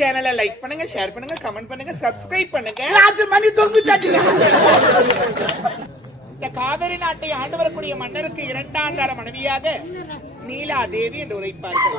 சேனலை லைக் பண்ணுங்க ஷேர் பண்ணுங்க கமெண்ட் பண்ணுங்க சப்ஸ்கிரைப் பண்ணுங்க. ராஜு மணி தொங்கு இந்த காவிரி நாட்டை ஆண்டு வரக்கூடிய மன்னருக்கு இரண்டாம் தர மனைவியாக நீலா தேவி என்று உரைப்பார்கள்.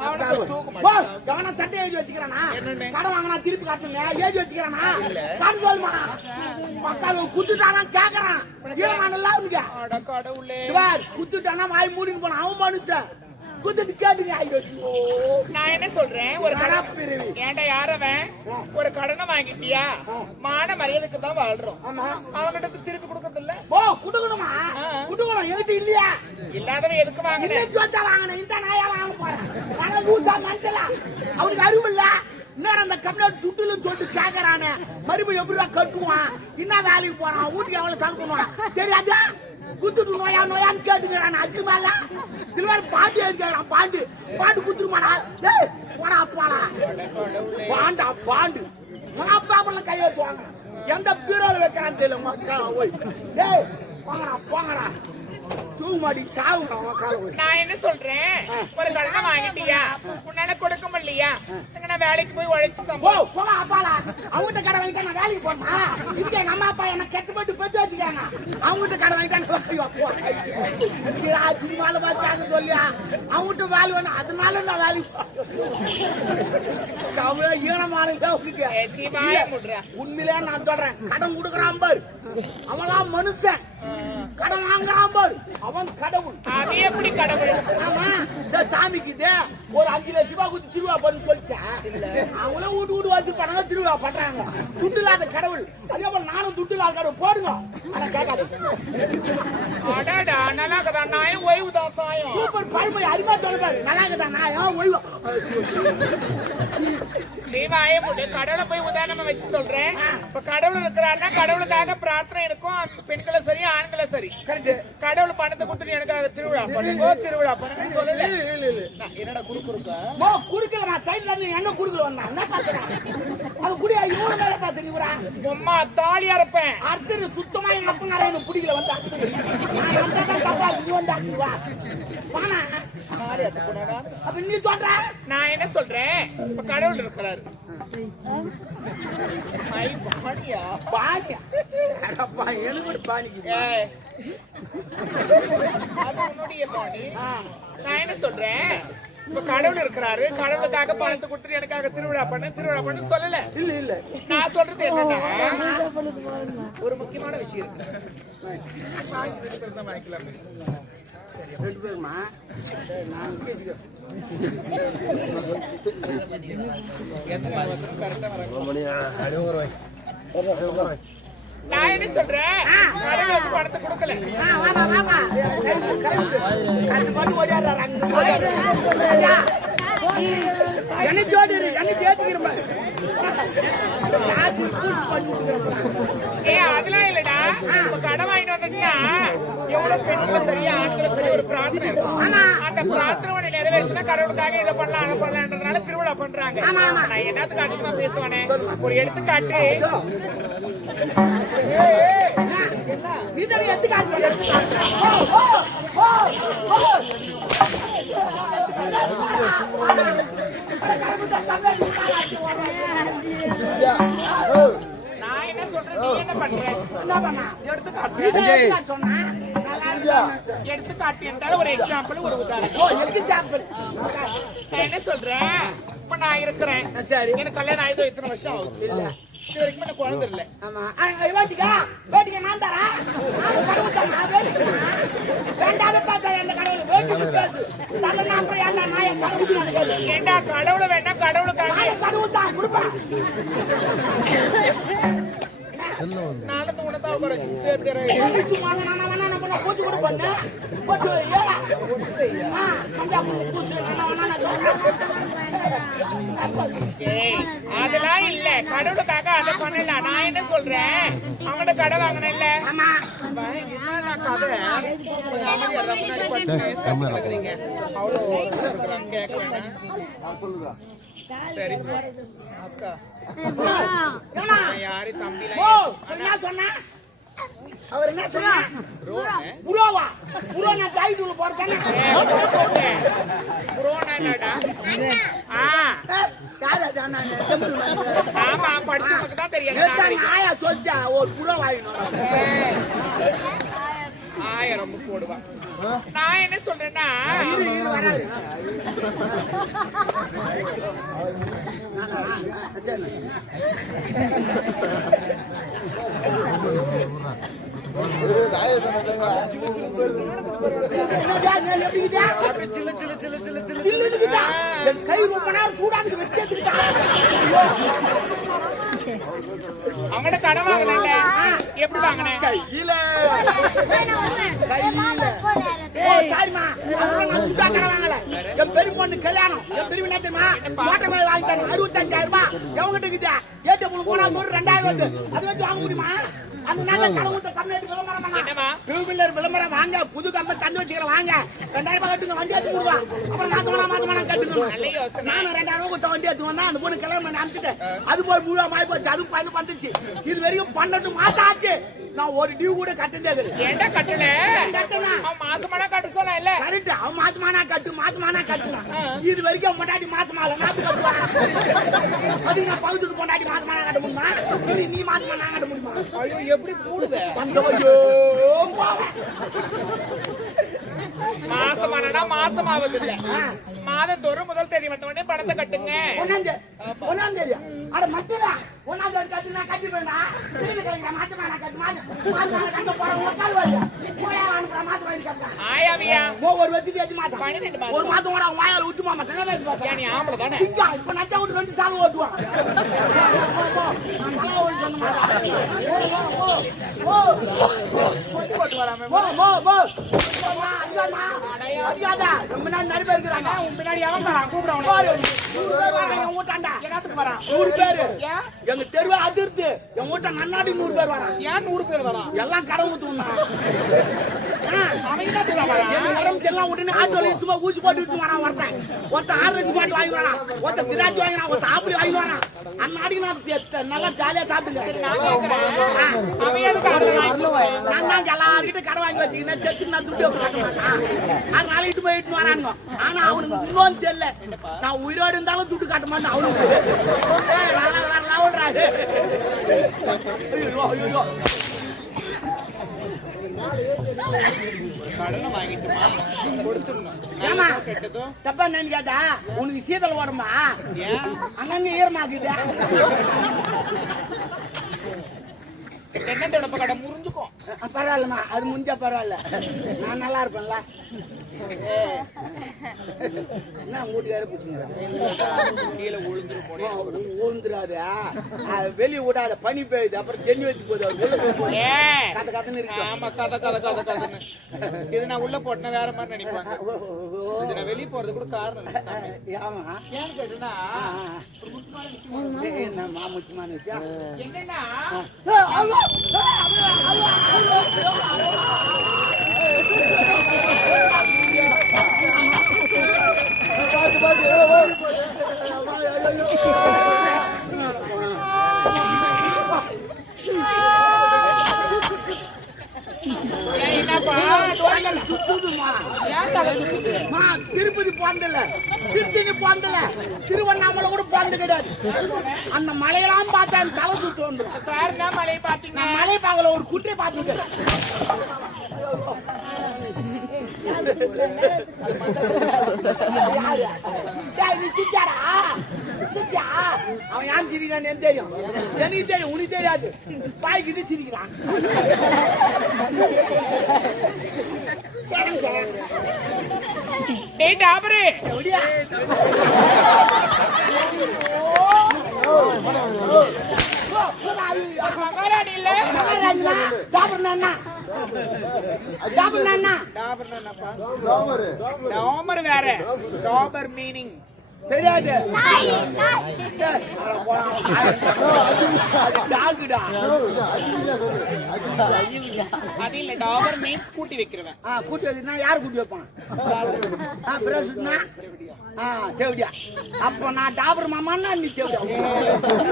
எவனா சட்டை எழுதி வச்சுக்கிறானா? கடை வாங்கினா திருப்பி காட்டுங்க எழுதி வச்சுக்கிறானா காட்டு சொல்லுமா? மக்கள் குத்துட்டானா கேக்குறான். ஈரமானல அவனுக்கு குத்துட்டானா வாய் மூடின்னு போனான் அவன் மனுஷன். குத்துட்டு கேட்டுங்க ஐயோ நான் என்ன சொல்றேன்? ஒரு கடப்பிரிவி ஏன்டா யாரவன் ஒரு கடனை வாங்கிட்டியா? மான மரியாதைக்கு தான் வாழ்றோம். ஆமா. அவன்கிட்ட திருப்பி கொடுக்கறது இல்ல? போ குடுக்கணுமா? குடுக்கணும் என்கிட்ட இல்லையா? இல்லாதவன் எதுக்கு வாங்கினேன் இன்னும் சொத்தா இந்த நாயா வாங்க போறேன் ஆனா லூசா மனுஷலா அவனுக்கு அறிவு இல்ல. இன்னும் அந்த கம்ப்ளைண்ட் துட்டுல சொல்லிட்டு கேக்குறானே. மறுபடியும் எப்படிடா கட்டுவான்? என்ன வேலைக்கு போறான்? வீட்டுக்கு எவ்வளவு செலவு பண்ணுவான்? தெரியாதா? குத்துட்டு நோயா நோயான்னு கேட்டுக்கிறான் அச்சுமா இல்ல இதுல வேற பாண்டு எழுதிக்கிறான் பாண்டு பாண்டு குத்துருமாடா. டேய் போடா போடா. பாண்டா பாண்டு. மகாபாபுல கையெழுத்துவாங்க எந்த பீரோல வைக்கிறான்னு தெரியல மக்கா ஓய். டேய் போங்கடா போங்கடா தூ மாடி சாவுடா மக்கால ஓய் நான் என்ன சொல்றேன்? ஒரு கடனை வாங்கிட்டியா? உன்னால கொடுக்க முடியலையா? நான் வேலைக்கு போய் உழைச்சு போ சம்பளம் போடா அப்பாலா அவங்ககிட்ட கடை வாங்கிட்டா நான் வேலைக்கு போறேமா இதுக்கு எங்க அம்மா அப்பா என்ன கெட்டு போட்டு பெற்று வச்சுக்கிறாங்க. அவங்ககிட்ட கடை வாங்கிட்டா நான் சினிமால பார்த்தாங்க சொல்லியா? அவங்ககிட்ட வேலை வேணும் அதனால நான் வேலைக்கு அவ்வளோ மூடுறா. உண்மையிலே நான் சொல்றேன் கடன் கொடுக்குறான் பாரு. அவன்லாம் மனுஷன். கடன் வாங்குறான் பாரு. அவன் கடவுள். அது எப்படி கடவுள்? ஆமா இந்த சாமிக்கு இது. ஒரு அஞ்சு லட்சம் ரூபாய் கொடுத்து திருவிழா பண்ணு சொல்லிச்சா? அவங்களும் வீட்டு வீட்டு வச்சு பண்ணாங்க திருவிழா பண்றாங்க. துட்டு இல்லாத கடவுள். அதே போல நானும் துட்டு இல்லாத கடவுள். போடுங்க. ஆனா கேட்காது நல்லா இருக்கதா நாயும் ஓய்வு தான் சாயம்? சூப்பர் பழமை அறிவா சொல்லுவாரு நல்லா இருக்குதா நான் ஏன் ஓய்வா? நீ வாய முடி கடவுளை போய் உதாரணமா வச்சு சொல்றேன். இப்ப கடவுள் இருக்கிறாருன்னா கடவுளுக்காக பிரார்த்தனை இருக்கும் அந்த பெண்களும் சரி ஆண்களும் சரி. கடவுள் பணத்தை கொடுத்துட்டு எனக்காக திருவிழா பண்ணுங்க. திருவிழா பண்ணுங்க சொல்லல. என்னடா மோ குறுக்கல நான் சைடுல இருந்து எங்க குறுக்கல வந்தான் என்ன பாத்துறேன் அது குடியா இவ்வளவு தாலியா இருப்பேன். அடுத்தது சுத்தமா எங்க அப்பங்கார எனக்கு பிடிக்கல வந்து நான் அந்த தான் தப்பா நீ வந்து அடுத்து வா. வானா அப்ப நீ சொல்ற? நான் என்ன சொல்றேன்? இப்ப கடவுள் இருக்கிறாரு. ஐ, பாடியா? பானியா அடப்பா எனக்கு ஒரு பானிக்கு ஏய். அது உன்னுடைய பாணி. நான் என்ன சொல்றேன்? இப்ப கடவுள் இருக்கிறாரு. கடவுளுக்காக பணத்தை கொடுத்துட்டு எனக்காக திருவிழா பண்ண திருவிழா பண்ண சொல்லல. இல்ல இல்ல. நான் சொல்றது என்னன்னா ஒரு முக்கியமான விஷயம் இருக்கு. வாங்கிக்கலாம் ரெண்டு பேருமா? நான் பேசிக்கிறேன் நான் என்ன சொல்றேன்? பணத்தை கொடுக்கல. ஜோடி என்னை தேத்திக்கிற ஏ அதெல்லாம் இல்லடா. இப்ப கடன் வாங்கிட்டு வந்துட்டா எவ்வளவு பெண்களும் சரி ஆண்களும் சரி ஒரு பிரார்த்தனை இருக்கும். அந்த பிரார்த்தனை நிறைவேச்சுன்னா கடவுளுக்காக இதை பண்ணலாம் அதை பண்ணலான்றதுனால திருவிழா பண்றாங்க. நான் என்னத்துக்கு அதிகமா பேசுவானே? ஒரு எடுத்துக்காட்டு. எடுத்துக்காட்டு நல்லா என்றால் ஒரு எக்ஸாம்பிள் ஒரு உதாரணம் என்ன சொல்றேன் இப்ப நான் இருக்கிறேன் சரி. எனக்கு கல்யாணம் ஆயுதம் இத்தனை வருஷம் ஆகுது இது வரைக்கும் குழந்தை இல்லை ஆமா. வேட்டிக்கா? வேட்டிக்கா நான் தரேன். ரெண்டாவது பார்த்தா அந்த கடவுள்? வேட்டிக்கு பேசு. தலை அப்புறம் ஏன்டா நான் என் ஏண்டா கடவுளை வேணா கடவுளுக்காக கொடுத்தான் கொடுப்பான் நானும் பண்ண பூச்சி கூட பண்ணு பூச்சி ஆ மஞ்சா பூச்சி நான் ஏய், அதெல்லாம் இல்ல. கடவுளுக்காக அதை பண்ணல. நான் என்ன சொல்றேன்? அவங்கள்ட்ட கடை படுத்து கேக்குறீங்க. அவ்வளோ கேட்க. சரி அக்கா யாரு தம்பி ஓ என்ன சொன்னா? அவர் என்ன சொன்னா? புரோவா புரோ நான் தாய் டூல போறதானே ஆ. யாரா தானா ஆமா படிச்சவங்களுக்கு தான் தெரியாது நேத்தா. நாயா சொல்ச்சா ஒரு புரோ நான் என்ன சொல்றேன்னா இரு இரு வராரு. என்னடா, நான் எப்படி இருக்குதா? சில்லுன்னு இருக்குதா? என் கை ரொம்ப நேரம். அவங்கள்ட்ட வாங்கல எப்படி வாங்கினேன் கையில. ஓ, சாரிம்மா. அதெல்லாம் நான் சுத்தா கடை வாங்கல. என் பெரிய பொண்ணு கல்யாணம். என் பெரிய என்ன தெரியுமா? மோட்டார் தரணும். அறுபத்தஞ்சாயிரம் ரூபாய். எவன்கிட்ட இருக்குது? ஏடிஎம் ல போனா ஒரு ரெண்டாயிரம் வருது. அதை வச்சு வாங்க முடியுமா? அந்த நேரத்துல கடை கொடுத்த கம்மியாட்டு விளம்பரம் பண்ணா. டூ வீலர் விளம்பரம் வாங்க புது கம்பெனி தந்து வச்சுக்கிறேன் வாங்க. ரெண்டாயிரம் ரூபாய் கட்டுங்க வண்டி எடுத்து கொடுவா அப்புறம் மாசமானா மாசமானா கட்டுங்க நல்ல யோசனை. நானும் ரெண்டாயிரம் ரூபாய் கொடுத்த வண்டி எடுத்து வந்தா அந்த பொண்ணு கிளம்ப அனுப்பிச்சிட்டேன். அது போய் முழுவா மாறி போச்சு. அது வந்து வந்துச்சு இது வரைக்கும் பன்னெண்டு மாசம் ஆச்சு. நான் ஒரு டியூ கூட கட்டதே கிடையாது கட்டல? கட்டல மாசமானா கட்ட சொன்னா இல்ல. கரெக்ட். அவன் மாசமானா கட்டு மாசமானா கட்டுனான் இது வரைக்கும் பொண்டாட்டி மாசமால நாட்டு கட்டுவான் அது நான் பகுத்துக்கு பொண்டாட்டி மாசமானா கட்ட முடியுமா? நீ நீ மாசமானா கட்ட முடியுமா? ஐயோ எப்படி கூடுது அந்த ஐயோ பாவம். மாசமானா மாசம் ஆகுது இல்ல மாதந்தோறும் முதல் தேதி உடனே பணத்தை கட்டுங்க. ஒண்ணாந்தே ஒண்ணாந்தேதி அட மத்தடா ஒண்ணாந்தேதி கட்டி நான் கட்டி வேண்டா திரும்பி கலைக்கிற மாசமா நான் கட்டி மாசம் மாசமா கட்ட போறேன் உக்கால் வாங்க போயா அனுப்புற மாசம் வாங்கி கட்டா ஆயாவியா ஓ ஒரு வச்சு ஏத்தி மாசம். ஒரு மாசம் கூட வாயால விட்டு மாமா தானே திங்கா இப்ப நச்சா விட்டு ரெண்டு சாங்க ஓட்டுவான் நான் வரான் வரான் எங்க தெருவே அதிர்த்து என் வீட்டை நன்னாடி நூறு பேர் வராங்க. ஏன் நூறு பேர் வரான் எல்லாம் கடை ஊத்துவா அவன் என்னத்துக்கு எல்லாம் உடனே ஆட்டோல சும்மா ஊசி போட்டு விட்டு வரான் ஒருத்தன் ஒருத்தன் ஆரஞ்சு பாட்டு வாங்கி வரான் ஒருத்தன் திராட்சை வாங்கினா ஒருத்தன் ஆப்பிள் வாங்கி வரான் அன்னாடிக்கு நான் தெ- நல்லா ஜாலியா சாப்பிடுங்க நான் கேக்குறேன் அவன் எதுக்கு அதுல வாங்கி நான் தான் எல்லார்கிட்ட கடை வாங்கி வச்சுக்கினேன் செத்து நான் துட்டு வைக்க மாட்டான் அதனால இட்டு போய் இட்டு வரானுங்க ஆனா அவனுக்கு இன்னொன்னு தெரியல நான் உயிரோடு இருந்தாலும் துட்டு காட்ட மாட்டேன் அவனுக்கு ஏய், நல்லா ஐயோ, ஐயோ. கடனை வாங்கிட்டுமா கொடுத்துடணும் ஏம்மா? கெட்டதோ தப்பா நினைக்காதா? உனக்கு சீதல் ஏன் அங்கங்க ஈரமாக்குது தொடப்ப கடை முறிஞ்சுக்கும். பரவாயில்லம்மா. அது முடிஞ்சா பரவாயில்ல. நான் நல்லா இருப்பேன்ல. என்ன வீட்டுக்கார பிடிச்சிங்க? ஊந்துடாது வெளியே விடாத பனி பெய்யுது. அப்புறம் ஜெல்லி வச்சு போகுது. அவர் இருக்கு? ஆமா கதை கதை கதை கதைன்னு. இது நான் உள்ள போட்டேன் வேற மாதிரி நினைப்பாங்க. இது நான் வெளியே போறது கூட காரணம் இல்லை சாமி. ஆமா. ஏன்னு கேட்டேன்னா என்ன மாமுச்சிமான விஷயம். என்னன்னா ஏய், ஐயோ! ஏய், ஐயோ, ஐயோ, ஐயோ! பாத்து, பாத்து, ஏய், ஏய். ஏன் என்னப்பா தலை சுத்துதுமா. ஏன் தலை சுத்துது மா, திருப்பதி போந்தல திருத்தணி போந்தல திருவண்ணாமலை கூட போந்து கிடையாது. அந்த மலையெல்லாம் பார்த்தா எனக்கு தலை சுத்து வந்துடும் மலையை பாத்தீங்க நான் மலை பார்க்கல ஒரு குட்டியை பார்த்துட்டேன் அவன் ஏன் சிரிக்கிறான்னு தெரியும் எனக்கு தெரியும் உனக்கு தெரியாது பாய்க்கு சிரிக்கிறான் சரிங்க சார் டேய் டாபரே எப்படியா டாபர் டாபர். வேற. டாபர் மீனிங் தெரியாது. அது இல்ல டாபர் மீன்ஸ் கூட்டி வைக்கிறவன் ஆ, கூட்டி வச்சுனா யார் கூட்டி வைப்பான் ஆ, பிரசுனா? ஆ, தேவடியா. அப்ப நான் டாபர் மாமான்னா நீ தேவடியா.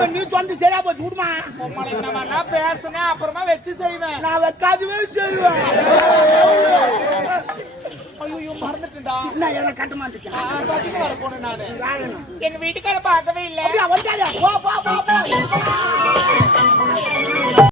நீ சொந்த சரியா போச்சு விடுமா மாதிரிலாம் பேசுனேன் அப்புறமா வச்சு செய்வேன் நான் வைக்காதவே செய்வேன் ஐயோ மறந்துட்டேன்டா. என்ன எனக்கு கட்ட மாட்டேன் சத்தியமா வர போனேன் நானு. எங்க வீட்டுக்கார பார்க்கவே இல்ல. அப்படியா வந்தாரு போ போ போ போ.